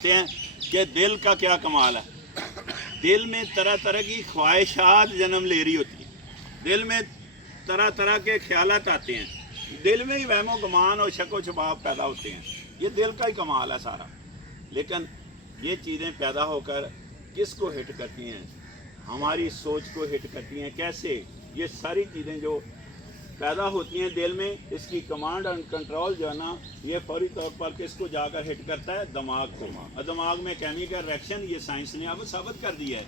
हैं कि दिल का क्या कमाल है। दिल में तरह तरह की ख्वाहिशात जन्म ले रही होती हैं, दिल में तरह तरह के ख्यालात आते हैं, दिल में ही वहमो गुमान और शक व शबाब पैदा होते हैं। ये दिल का ही कमाल है सारा। लेकिन ये चीज़ें पैदा होकर किसको हिट करती हैं? हमारी सोच को हिट करती हैं। कैसे? ये सारी चीज़ें जो पैदा होती हैं दिल में, इसकी कमांड एंड कंट्रोल जो है ना, ये फौरी तौर पर किसको जाकर हिट करता है? दिमाग को। और दिमाग में केमिकल रिएक्शन, ये साइंस ने अब साबित कर दिया है,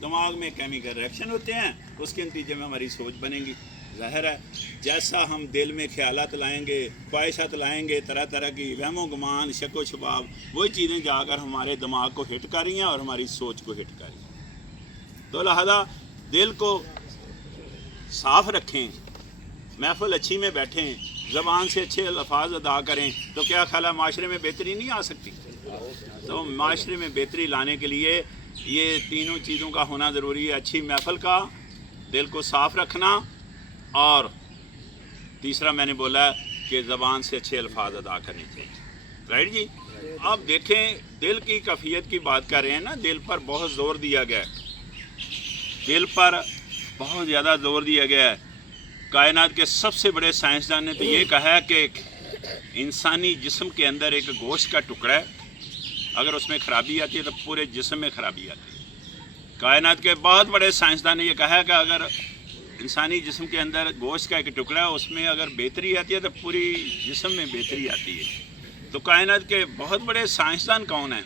दिमाग में केमिकल रिएक्शन होते हैं, उसके नतीजे में हमारी सोच बनेगी। ज़ाहिर है जैसा हम दिल में ख्यालात लाएंगे, ख्वाहिशात लाएंगे, तरह तरह की वहमो गुमान, शक व शबाब, वही चीज़ें जाकर हमारे दिमाग को हिट कर रही हैं और हमारी सोच को हिट कर रही हैं। तो लिहाजा दिल को साफ़ रखें, महफिल अच्छी में बैठें, ज़बान से अच्छे अल्फाज अदा करें, तो क्या ख्याल है माशरे में बेहतरी नहीं आ सकती? तो माशरे में बेहतरी लाने के लिए ये तीनों चीज़ों का होना ज़रूरी है। अच्छी महफिल का, दिल को साफ़ रखना, और तीसरा मैंने बोला कि ज़बान से अच्छे अल्फाज अदा करने चाहिए। राइट जी। अब देखें, दिल की कैफियत की बात कर रहे हैं ना, दिल पर बहुत ज़ोर दिया गया है, दिल पर बहुत ज़्यादा ज़ोर दिया गया है। कायनात के सबसे बड़े साइंसदान ने तो ये कहा है कि इंसानी जिस्म के अंदर एक गोश्त का टुकड़ा है, अगर उसमें ख़राबी आती है तो पूरे जिस्म में ख़राबी आती है। कायनात के बहुत बड़े साइंसदान ने यह कहा है कि अगर इंसानी जिस्म के अंदर गोश्त का एक टुकड़ा है, उसमें अगर बेहतरी आती है तो पूरी जिस्म में बेहतरी आती है। तो कायनात के बहुत बड़े साइंसदान कौन हैं?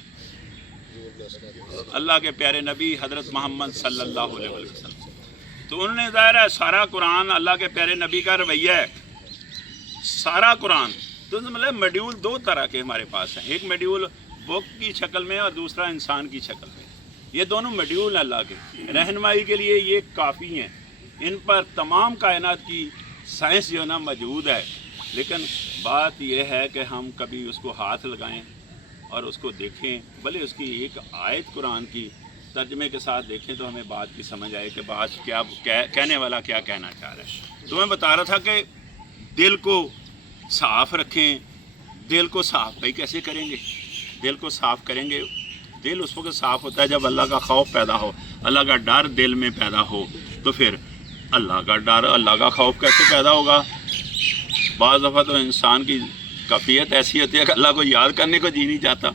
अल्लाह के प्यारे नबी हज़रत मोहम्मद सल्लल्लाहु अलैहि वसल्लम। तो उन्होंने ज़ाहिर है सारा कुरान अल्लाह के प्यारे नबी का रवैया है, सारा कुरान। तो मतलब मॉड्यूल दो तरह के हमारे पास हैं, एक मॉड्यूल बुक की शक्ल में और दूसरा इंसान की शक्ल में। ये दोनों मॉड्यूल अल्लाह के रहनुमाई के लिए ये काफ़ी हैं। इन पर तमाम कायनात की साइंस जो है ना मौजूद है। लेकिन बात यह है कि हम कभी उसको हाथ लगाएं और उसको देखें, भले उसकी एक आयत कुरान की तर्जमे के साथ देखें तो हमें बात की समझ आए कि बात क्या कहने वाला क्या कहना चाह रहा है। तो मैं बता रहा था कि दिल को साफ़ रखें। दिल को साफ़ भाई कैसे करेंगे? दिल को साफ़ करेंगे, दिल उस वक्त साफ़ होता है जब अल्लाह का खौफ पैदा हो, अल्लाह का डर दिल में पैदा हो। तो फिर अल्लाह का डर, अल्लाह का खौफ कैसे पैदा होगा? बाज़ दफ़ा तो इंसान की कैफियत ऐसी होती है कि अल्लाह को याद करने को जी नहीं चाहता।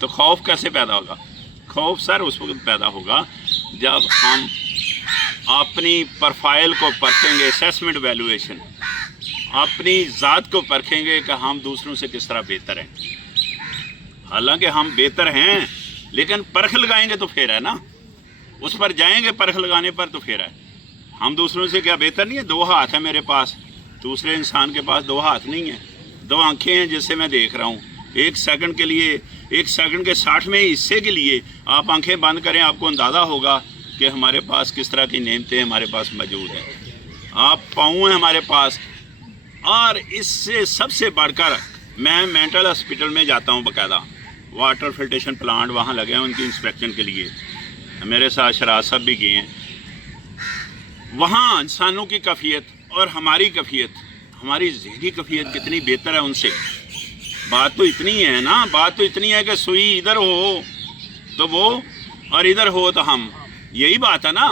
तो खौफ कैसे पैदा होगा? खौफ सर उस वक्त पैदा होगा जब हम अपनी प्रोफाइल को परखेंगे, असेसमेंट वैल्यूएशन, अपनी ज़ात को परखेंगे कि हम दूसरों से किस तरह बेहतर हैं। हालांकि हम बेहतर हैं, लेकिन परख लगाएंगे तो फिर है ना, उस पर जाएंगे परख लगाने पर तो फिर है। हम दूसरों से क्या बेहतर नहीं है? दो हाथ है मेरे पास, दूसरे इंसान के पास दो हाथ नहीं है, दो आंखें हैं जिससे मैं देख रहा हूँ। एक सेकंड के लिए, एक सेकंड के 60वें हिस्से के लिए आप आंखें बंद करें, आपको अंदाज़ा होगा कि हमारे पास किस तरह की नेमतें हमारे पास मौजूद हैं। आप पाँव हैं हमारे पास। और इससे सबसे बढ़कर मैं मेंटल हॉस्पिटल में जाता हूँ, बाकायदा वाटर फिल्ट्रेशन प्लांट वहाँ लगे हैं उनकी इंस्पेक्शन के लिए, मेरे साथ शराज साहब भी गए हैं। वहाँ इंसानों की कैफियत और हमारी कैफियत, हमारी ज़हनी कैफियत कितनी बेहतर है उनसे। बात तो इतनी है ना, बात तो इतनी है कि सुई इधर हो तो वो और इधर हो तो हम, यही बात है ना।